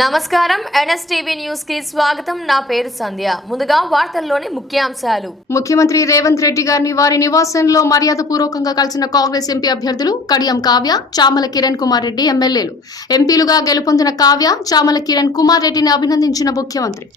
నమస్కారం. ఎన్ఎస్టీవీ న్యూస్కి స్వాగతం. నా పేరు సంధ్య. ముందుగా వార్తల్లోని ముఖ్యాంశాలు. ముఖ్యమంత్రి రేవంత్ రెడ్డి గారిని వారి నివాసంలో మర్యాదపూర్వకంగా కలిసిన కాంగ్రెస్ ఎంపీ అభ్యర్థులు కడియం కావ్య చామల కిరణ్ కుమార్ రెడ్డి ఎమ్మెల్యేలు. ఎంపీలుగా గెలుపొందిన కావ్య చామల కిరణ్ కుమార్ రెడ్డిని అభినందించిన ముఖ్యమంత్రి.